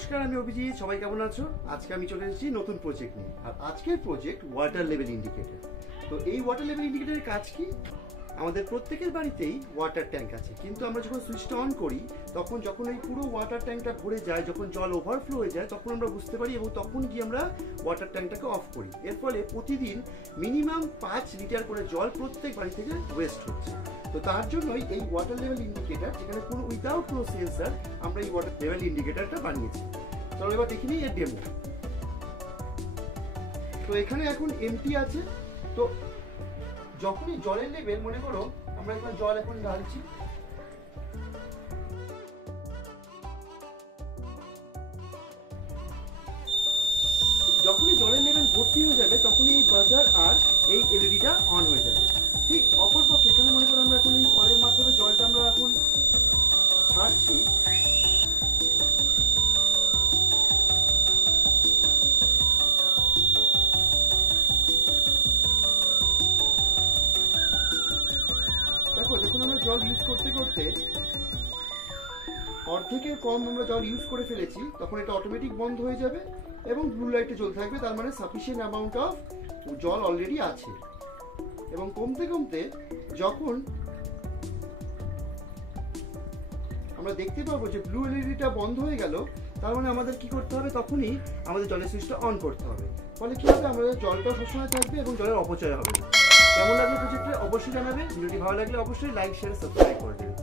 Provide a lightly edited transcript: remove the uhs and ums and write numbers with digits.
নমস্কার, আমি অভিজিৎ। সবাই কেমন আছো? আজকে আমি চলে এসেছি নতুন প্রজেক্ট নিয়ে। আর আজকের প্রজেক্ট ওয়াটার লেভেল ইন্ডিকেটর। তো এই ওয়াটার লেভেল ইন্ডিকেটরের কাজ কি? আমাদের প্রত্যেকের বাড়িতেই ওয়াটার ট্যাঙ্ক আছে, কিন্তু আমরা যখন সুইচটা অন করি যখন এই পুরো ওয়াটার ট্যাঙ্কটা ভরে যায়, যখন জল ওভারফ্লো হয়ে যায়, তখন আমরা বুঝতে পারি এবং তখন গিয়ে আমরা ওয়াটার ট্যাঙ্কটাকে অফ করি। এর ফলে প্রতিদিন মিনিমাম 5 লিটার করে জল প্রত্যেক বাড়ি থেকে ওয়েস্ট হচ্ছে। তো তার জন্যই এই ওয়াটার লেভেল ইন্ডিকেটর, যেখানে কোনো উইদাউট কোনো সেন্সার আমরা এই ওয়াটার লেভেল ইন্ডিকেটরটা বানিয়েছি। চলো এবার দেখি নিই এর ডেমো। তো এখানে এখন এমটি আছে। তো যখনই জলের লেভেল, মনে করো আমরা এখানে জল এখন ঢালছি, যখনই জলের লেভেল ভর্তি হয়ে যাবে তখনই এই বাজার আর এই এলইডিটা অন হয়ে যাবে। ঠিক অপরপক্ষে এখানে মনে করো আমরা এখন এই কলের মাধ্যমে জলটা আমরা এখন ছাড়ছি, দেখো যখন আমরা জল ইউজ করতে করতে অর্ধেকের কম আমরা জল ইউজ করে ফেলেছি, তখন এটা অটোমেটিক বন্ধ হয়ে যাবে এবং ব্লু লাইটে জ্বলতে থাকবে। তার মানে সাফিসিয়েন্ট অ্যামাউন্ট অফ জল অলরেডি আছে। এবং কমতে কমতে যখন আমরা দেখতে পাবো যে ব্লু এলইডিটা বন্ধ হয়ে গেল, তার মানে আমাদের কি করতে হবে? তখনই আমাদের জলের সুইচটা অন করতে হবে। ফলে কি হবে? আমাদের জলটা সবসময় থাকবে এবং জলের অপচয় হবে না। কেমন লাগলো প্রজেক্টটা অবশ্যই জানাবে। ভিডিওটি ভালো লাগলে অবশ্যই লাইক, শেয়ার, সাবস্ক্রাইব করে দেবে।